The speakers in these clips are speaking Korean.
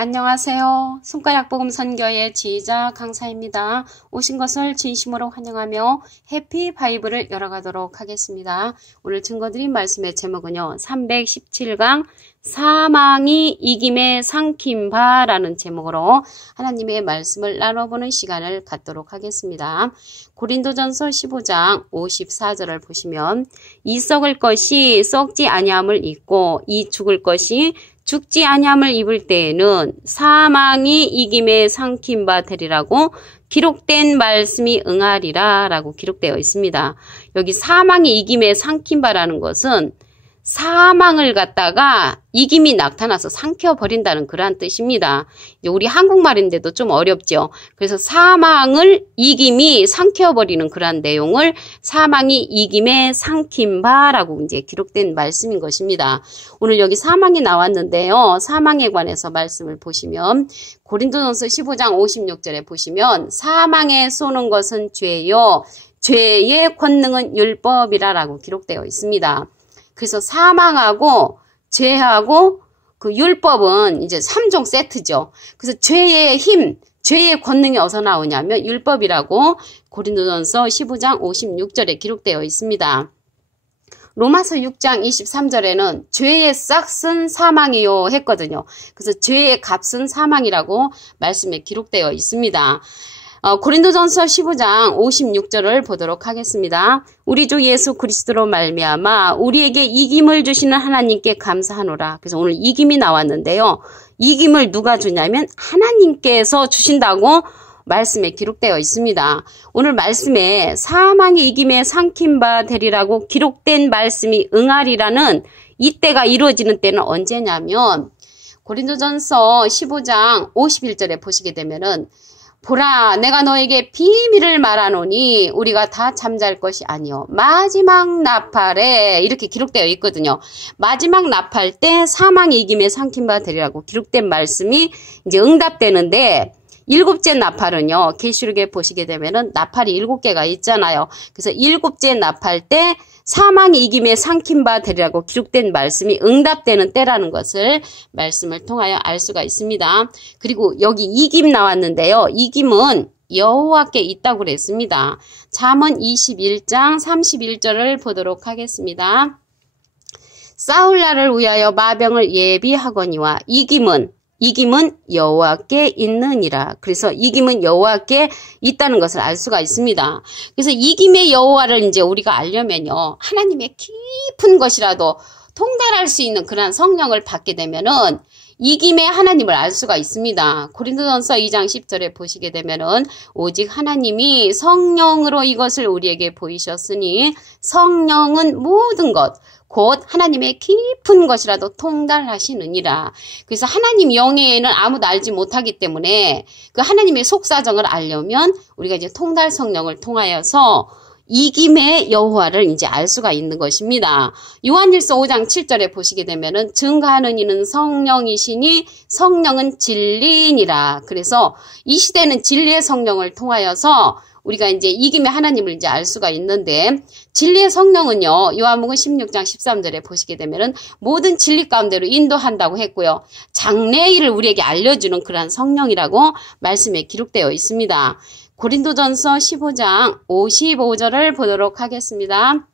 안녕하세요. 손가락복음 선교의 지휘자 강사입니다. 오신 것을 진심으로 환영하며 해피 바이블을 열어가도록 하겠습니다. 오늘 증거드린 말씀의 제목은요. 317강 사망이 이김에 삼킨 바라는 제목으로 하나님의 말씀을 나눠보는 시간을 갖도록 하겠습니다. 고린도전서 15장 54절을 보시면 이 썩을 것이 썩지 아니함을 입고 이 죽을 것이 죽지 아니함을 입을 때에는 사망이 이김에 삼킨 바 되리라고 기록된 말씀이 응하리라 라고 기록되어 있습니다. 여기 사망이 이김에 삼킨 바라는 것은 사망을 갖다가 이김이 나타나서 삼켜버린다는 그러한 뜻입니다. 우리 한국말인데도 좀 어렵죠. 그래서 사망을 이김이 삼켜버리는 그러한 내용을 사망이 이김에 삼킨 바라고 이제 기록된 말씀인 것입니다. 오늘 여기 사망이 나왔는데요. 사망에 관해서 말씀을 보시면 고린도전서 15장 56절에 보시면 사망에 쏘는 것은 죄요. 죄의 권능은 율법이라라고 기록되어 있습니다. 그래서 사망하고 죄하고 그 율법은 이제 3종 세트죠. 그래서 죄의 힘, 죄의 권능이 어디서 나오냐면 율법이라고 고린도전서 15장 56절에 기록되어 있습니다. 로마서 6장 23절에는 죄의 싹은 사망이요 했거든요. 그래서 죄의 값은 사망이라고 말씀에 기록되어 있습니다. 고린도전서 15장 56절을 보도록 하겠습니다. 우리 주 예수 그리스도로 말미암아 우리에게 이김을 주시는 하나님께 감사하노라. 그래서 오늘 이김이 나왔는데요. 이김을 누가 주냐면 하나님께서 주신다고 말씀에 기록되어 있습니다. 오늘 말씀에 사망이 이김에 삼킨 바 되리라고 기록된 말씀이 응하리라는 이때가 이루어지는 때는 언제냐면 고린도전서 15장 51절에 보시게 되면은 보라 내가 너에게 비밀을 말하노니 우리가 다 잠잘 것이 아니요 마지막 나팔에 이렇게 기록되어 있거든요. 마지막 나팔 때 사망이 이김에 삼킨 바 되리라고 기록된 말씀이 이제 응답되는데 일곱째 나팔은요. 계시록에 보시게 되면은 나팔이 7개가 있잖아요. 그래서 일곱째 나팔 때 사망이 이김에 삼킨 바 되리라고 기록된 말씀이 응답되는 때라는 것을 말씀을 통하여 알 수가 있습니다. 그리고 여기 이김 나왔는데요. 이김은 여호와께 있다고 그랬습니다. 잠언 21장 31절을 보도록 하겠습니다. 싸울 날을 위하여 마병을 예비하거니와 이김은 여호와께 있느니라. 그래서 이김은 여호와께 있다는 것을 알 수가 있습니다. 그래서 이김의 여호와를 이제 우리가 알려면요. 하나님의 깊은 것이라도 통달할 수 있는 그런 성령을 받게 되면은 이김의 하나님을 알 수가 있습니다. 고린도전서 2장 10절에 보시게 되면은 오직 하나님이 성령으로 이것을 우리에게 보이셨으니 성령은 모든 것 곧 하나님의 깊은 것이라도 통달하시느니라. 그래서 하나님 영예에는 아무도 알지 못하기 때문에 그 하나님의 속사정을 알려면 우리가 이제 통달 성령을 통하여서 이김의 여호와를 이제 알 수가 있는 것입니다. 요한일서 5장 7절에 보시게 되면은 증거하는 이는 성령이시니 성령은 진리니라. 그래서 이 시대는 진리의 성령을 통하여서 우리가 이제 이김의 하나님을 이제 알 수가 있는데 진리의 성령은요. 요한복음 16장 13절에 보시게 되면은 모든 진리 가운데로 인도한다고 했고요. 장래일을 우리에게 알려주는 그러한 성령이라고 말씀에 기록되어 있습니다. 고린도전서 15장 55절을 보도록 하겠습니다.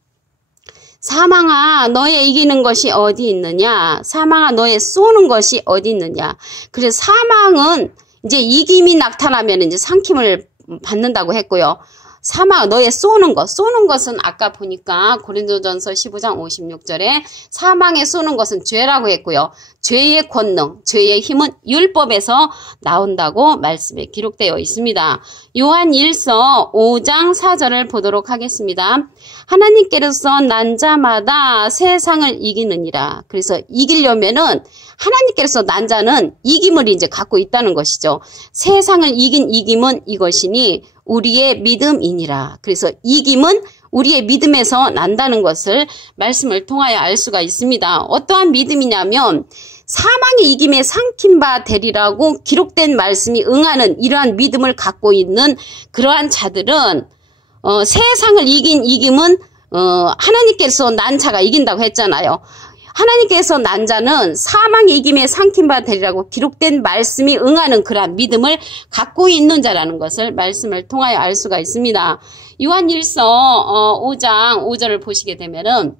사망아 너의 이기는 것이 어디 있느냐? 사망아 너의 쏘는 것이 어디 있느냐? 그래서 사망은 이제 이김이 나타나면 이제 삼킴을 받는다고 했고요. 사망 너의 쏘는 것은 아까 보니까 고린도전서 15장 56절에 사망에 쏘는 것은 죄라고 했고요. 죄의 권능, 죄의 힘은 율법에서 나온다고 말씀에 기록되어 있습니다. 요한 1서 5장 4절을 보도록 하겠습니다. 하나님께로서 난 자마다 세상을 이기느니라. 그래서 이기려면은 하나님께서 난 자는 이김을 이제 갖고 있다는 것이죠. 세상을 이긴 이김은 이것이니 우리의 믿음이니라. 그래서 이김은 우리의 믿음에서 난다는 것을 말씀을 통하여 알 수가 있습니다. 어떠한 믿음이냐면 사망의 이김에 삼킨 바 되리라고 기록된 말씀이 응하는 이러한 믿음을 갖고 있는 그러한 자들은 세상을 이긴 이김은 하나님께서 난 자가 이긴다고 했잖아요. 하나님께서 난 자는 사망의 이김에 삼킨 바 되리라고 기록된 말씀이 응하는 그러한 믿음을 갖고 있는 자라는 것을 말씀을 통하여 알 수가 있습니다. 요한일서 5장 5절을 보시게 되면은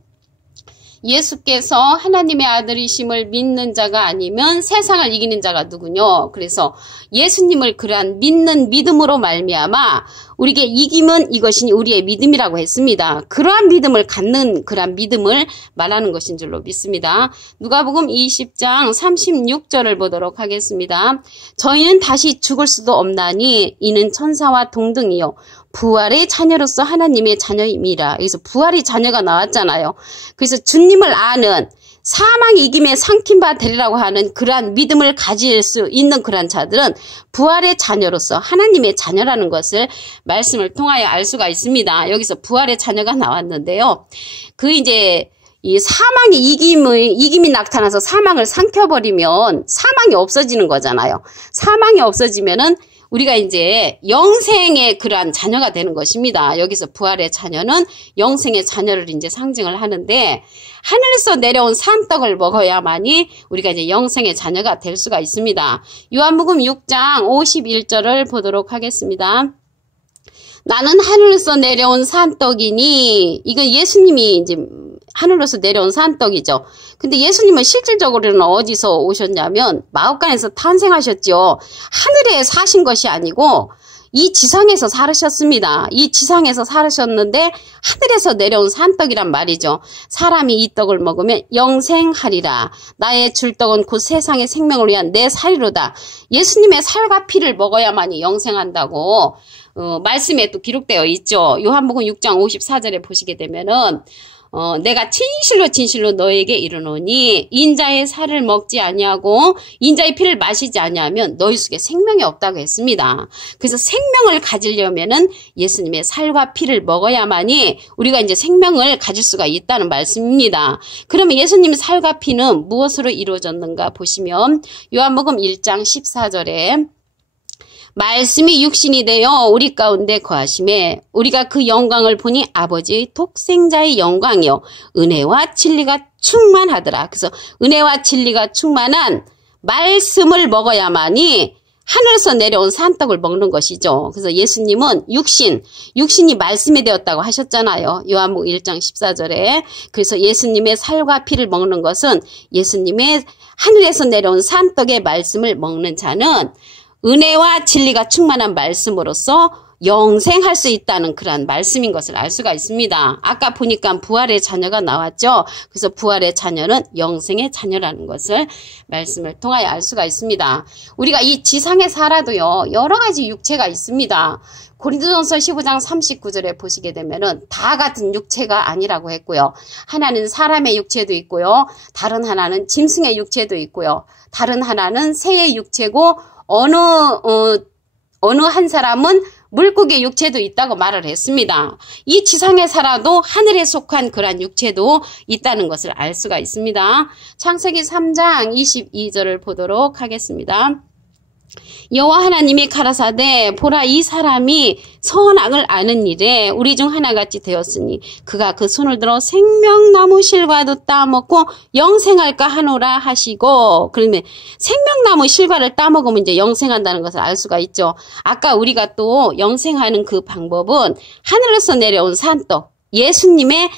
예수께서 하나님의 아들이심을 믿는 자가 아니면 세상을 이기는 자가 누구뇨? 그래서 예수님을 그러한 믿는 믿음으로 말미암아 우리에게 이김은 이것이 우리의 믿음이라고 했습니다. 그러한 믿음을 갖는 그러한 믿음을 말하는 것인 줄로 믿습니다. 누가복음 20장 36절을 보도록 하겠습니다. 저희는 다시 죽을 수도 없나니 이는 천사와 동등이요 부활의 자녀로서 하나님의 자녀임이라. 여기서 부활의 자녀가 나왔잖아요. 그래서 주님을 아는 사망의 이김에 삼킨 바 되리라고 하는 그러한 믿음을 가질 수 있는 그러한 자들은 부활의 자녀로서 하나님의 자녀라는 것을 말씀을 통하여 알 수가 있습니다. 여기서 부활의 자녀가 나왔는데요. 이 사망의 이김이 나타나서 사망을 삼켜버리면 사망이 없어지는 거잖아요. 사망이 없어지면은 우리가 이제 영생의 그러한 자녀가 되는 것입니다. 여기서 부활의 자녀는 영생의 자녀를 이제 상징을 하는데 하늘에서 내려온 산떡을 먹어야만이 우리가 이제 영생의 자녀가 될 수가 있습니다. 요한복음 6장 51절을 보도록 하겠습니다. 나는 하늘에서 내려온 산떡이니 이건 예수님이 이제 하늘에서 내려온 산떡이죠. 근데 예수님은 실질적으로는 어디서 오셨냐면 마옥간에서 탄생하셨죠. 하늘에 사신 것이 아니고 이 지상에서 살으셨습니다. 이 지상에서 살으셨는데 하늘에서 내려온 산떡이란 말이죠. 사람이 이 떡을 먹으면 영생하리라. 나의 줄 떡은 곧 세상의 생명을 위한 내 살이로다. 예수님의 살과 피를 먹어야만이 영생한다고 말씀에 또 기록되어 있죠. 요한복음 6장 54절에 보시게 되면은 내가 진실로 진실로 너에게 이르노니 인자의 살을 먹지 아니하고 인자의 피를 마시지 아니하면 너희 속에 생명이 없다고 했습니다. 그래서 생명을 가지려면은 예수님의 살과 피를 먹어야만이 우리가 이제 생명을 가질 수가 있다는 말씀입니다. 그러면 예수님의 살과 피는 무엇으로 이루어졌는가 보시면 요한복음 1장 14절에 말씀이 육신이 되어 우리 가운데 거하심에 우리가 그 영광을 보니 아버지의 독생자의 영광이요 은혜와 진리가 충만하더라. 그래서 은혜와 진리가 충만한 말씀을 먹어야만이 하늘에서 내려온 산떡을 먹는 것이죠. 그래서 예수님은 육신이 말씀이 되었다고 하셨잖아요. 요한복음 1장 14절에. 그래서 예수님의 살과 피를 먹는 것은 예수님의 하늘에서 내려온 산떡의 말씀을 먹는 자는 은혜와 진리가 충만한 말씀으로써 영생할 수 있다는 그런 말씀인 것을 알 수가 있습니다. 아까 보니까 부활의 자녀가 나왔죠. 그래서 부활의 자녀는 영생의 자녀라는 것을 말씀을 통하여 알 수가 있습니다. 우리가 이 지상에 살아도요. 여러 가지 육체가 있습니다. 고린도전서 15장 39절에 보시게 되면은 다 같은 육체가 아니라고 했고요. 하나는 사람의 육체도 있고요. 다른 하나는 짐승의 육체도 있고요. 다른 하나는 새의 육체고 어느 한 사람은 물고기 육체도 있다고 말을 했습니다. 이 지상에 살아도 하늘에 속한 그러한 육체도 있다는 것을 알 수가 있습니다. 창세기 3장 22절을 보도록 하겠습니다. 여호와 하나님이 가라사대 보라 이 사람이 선악을 아는 일에 우리 중 하나같이 되었으니 그가 그 손을 들어 생명나무 실과도 따먹고 영생할까 하노라 하시고 그러면 생명나무 실과를 따먹으면 이제 영생한다는 것을 알 수가 있죠. 아까 우리가 또 영생하는 그 방법은 하늘에서 내려온 산떡 예수님의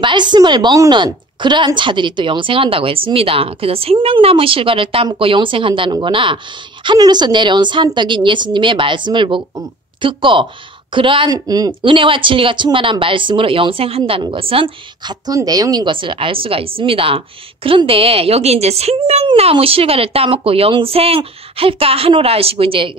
말씀을 먹는 그러한 자들이 또 영생한다고 했습니다. 그래서 생명나무 실과를 따먹고 영생한다는 거나 하늘로서 내려온 산떡인 예수님의 말씀을 듣고 그러한 은혜와 진리가 충만한 말씀으로 영생한다는 것은 같은 내용인 것을 알 수가 있습니다. 그런데 여기 이제 생명나무 실과를 따먹고 영생할까 하노라 하시고 이제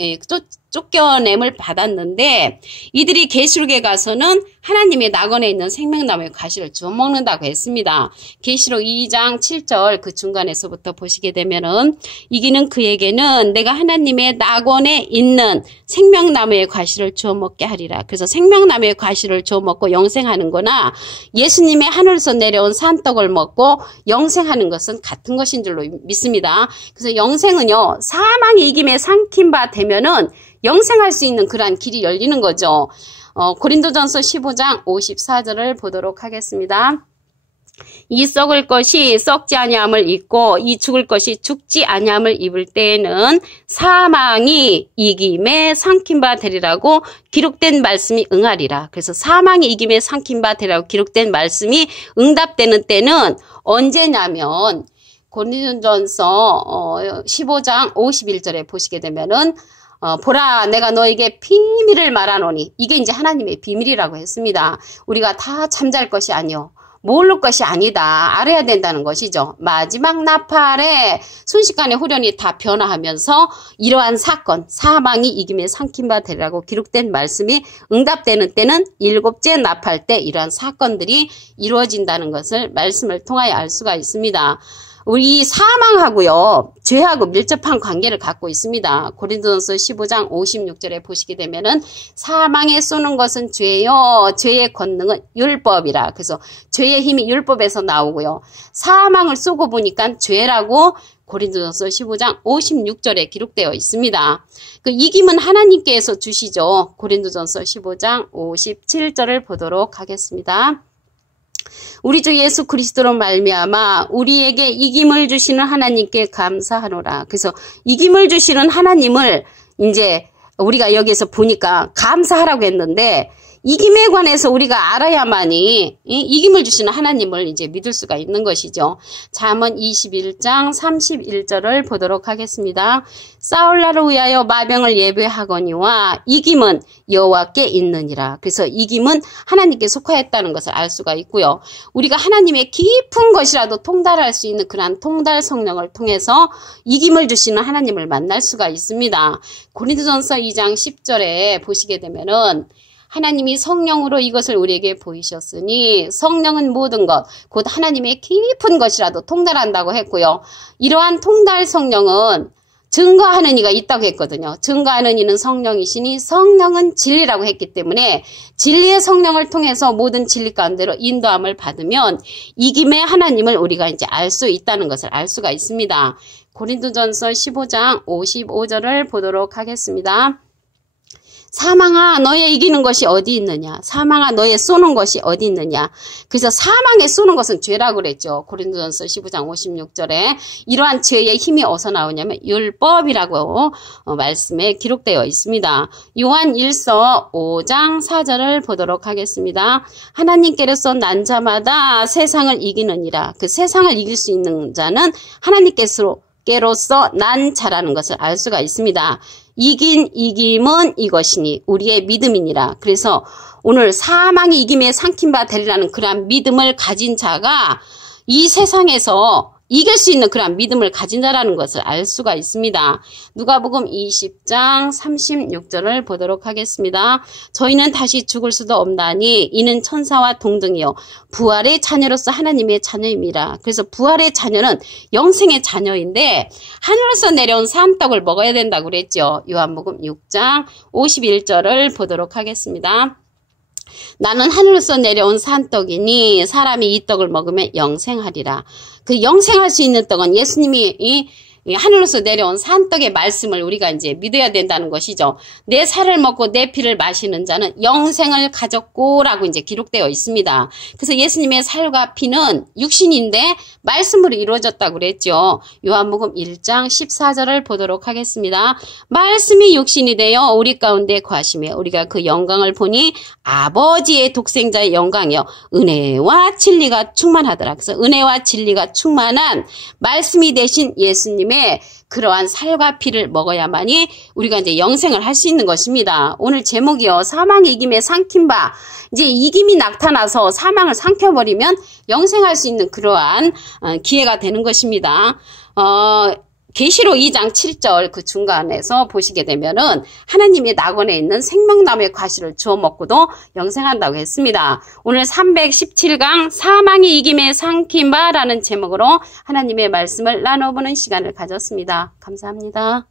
쫓겨냄을 받았는데 이들이 계시록에 가서는 하나님의 낙원에 있는 생명나무의 가시를 주워 먹는다고 했습니다. 계시록 2장 7절 그 중간에서부터 보시게 되면은 이기는 그에게는 내가 하나님의 낙원에 있는 생명나무의 가시를 주워 먹게 하리라. 그래서 생명나무의 가시를 주워 먹고 영생하는 거나 예수님의 하늘에서 내려온 산떡을 먹고 영생하는 것은 같은 것인 줄로 믿습니다. 그래서 영생은요 사망의 이김에 삼킨 바 되면은 영생할 수 있는 그러한 길이 열리는 거죠. 고린도전서 15장 54절을 보도록 하겠습니다. 이 썩을 것이 썩지 아니함을 입고 이 죽을 것이 죽지 아니함을 입을 때에는 사망이 이김에 삼킨 바 되리라고 기록된 말씀이 응하리라. 그래서 사망이 이김에 삼킨 바 되리라고 기록된 말씀이 응답되는 때는 언제냐면 고린도전서 15장 51절에 보시게 되면은 보라 내가 너에게 비밀을 말하노니 이게 이제 하나님의 비밀이라고 했습니다. 우리가 다 잠잘 것이 아니요 모를 것이 아니다. 알아야 된다는 것이죠. 마지막 나팔에 순식간에 후련이 다 변화하면서 이러한 사건, 사망이 이김에 삼킨 바 되리라고 기록된 말씀이 응답되는 때는 일곱째 나팔 때 이러한 사건들이 이루어진다는 것을 말씀을 통하여 알 수가 있습니다. 우리 사망하고요, 죄하고 밀접한 관계를 갖고 있습니다. 고린도전서 15장 56절에 보시게 되면은 사망에 쏘는 것은 죄요, 죄의 권능은 율법이라. 그래서 죄의 힘이 율법에서 나오고요. 사망을 쏘고 보니까 죄라고 고린도전서 15장 56절에 기록되어 있습니다. 그 이김은 하나님께서 주시죠. 고린도전서 15장 57절을 보도록 하겠습니다. 우리 주 예수 그리스도로 말미암아 우리에게 이김을 주시는 하나님께 감사하노라. 그래서 이김을 주시는 하나님을 이제 우리가 여기서 보니까 감사하라고 했는데 이김에 관해서 우리가 알아야만이 이김을 주시는 하나님을 이제 믿을 수가 있는 것이죠. 잠언 21장 31절을 보도록 하겠습니다. 싸울 날을 위하여 마병을 예배하거니와 이김은 여호와께 있느니라. 그래서 이김은 하나님께 속하였다는 것을 알 수가 있고요. 우리가 하나님의 깊은 것이라도 통달할 수 있는 그러한 통달 성령을 통해서 이김을 주시는 하나님을 만날 수가 있습니다. 고린도전서 2장 10절에 보시게 되면은 하나님이 성령으로 이것을 우리에게 보이셨으니 성령은 모든 것, 곧 하나님의 깊은 것이라도 통달한다고 했고요. 이러한 통달 성령은 증거하는 이가 있다고 했거든요. 증거하는 이는 성령이시니 성령은 진리라고 했기 때문에 진리의 성령을 통해서 모든 진리 가운데로 인도함을 받으면 이김의 하나님을 우리가 이제 알 수 있다는 것을 알 수가 있습니다. 고린도전서 15장 55절을 보도록 하겠습니다. 사망아 너의 이기는 것이 어디 있느냐. 사망아 너의 쏘는 것이 어디 있느냐. 그래서 사망에 쏘는 것은 죄라고 그랬죠. 고린도전서 15장 56절에 이러한 죄의 힘이 어디서 나오냐면 율법이라고 말씀에 기록되어 있습니다. 요한 1서 5장 4절을 보도록 하겠습니다. 하나님께로서 난 자마다 세상을 이기느니라. 그 세상을 이길 수 있는 자는 하나님께로서 난 자라는 것을 알 수가 있습니다. 이긴 이김은 이것이니 우리의 믿음이니라. 그래서 오늘 사망이 이김에 삼킨 바 되리라는 그러한 믿음을 가진 자가 이 세상에서 이길 수 있는 그런 믿음을 가진 자라는 것을 알 수가 있습니다. 누가복음 20장 36절을 보도록 하겠습니다. 저희는 다시 죽을 수도 없나니 이는 천사와 동등이요 부활의 자녀로서 하나님의 자녀입니다. 그래서 부활의 자녀는 영생의 자녀인데 하늘에서 내려온 산떡을 먹어야 된다고 그랬죠. 요한복음 6장 51절을 보도록 하겠습니다. 나는 하늘에서 내려온 산떡이니 사람이 이 떡을 먹으면 영생하리라. 그 영생할 수 있는 떡은 예수님이 이 하늘에서 내려온 산떡의 말씀을 우리가 이제 믿어야 된다는 것이죠. 내 살을 먹고 내 피를 마시는 자는 영생을 가졌고라고 이제 기록되어 있습니다. 그래서 예수님의 살과 피는 육신인데 말씀으로 이루어졌다고 그랬죠. 요한복음 1장 14절을 보도록 하겠습니다. 말씀이 육신이 되어 우리 가운데 거하시며 우리가 그 영광을 보니 아버지의 독생자의 영광이요 은혜와 진리가 충만하더라. 그래서 은혜와 진리가 충만한 말씀이 되신 예수님의 그러한 살과 피를 먹어야만이 우리가 이제 영생을 할 수 있는 것입니다. 오늘 제목이요. 사망 이김에 삼킨 바. 이제 이김이 나타나서 사망을 삼켜버리면 영생할 수 있는 그러한 기회가 되는 것입니다. 계시록 2장 7절 그 중간에서 보시게 되면은 하나님의 낙원에 있는 생명나무의 과실을 주워 먹고도 영생한다고 했습니다. 오늘 317강 사망이 이김에 삼킨 바라는 제목으로 하나님의 말씀을 나눠보는 시간을 가졌습니다. 감사합니다.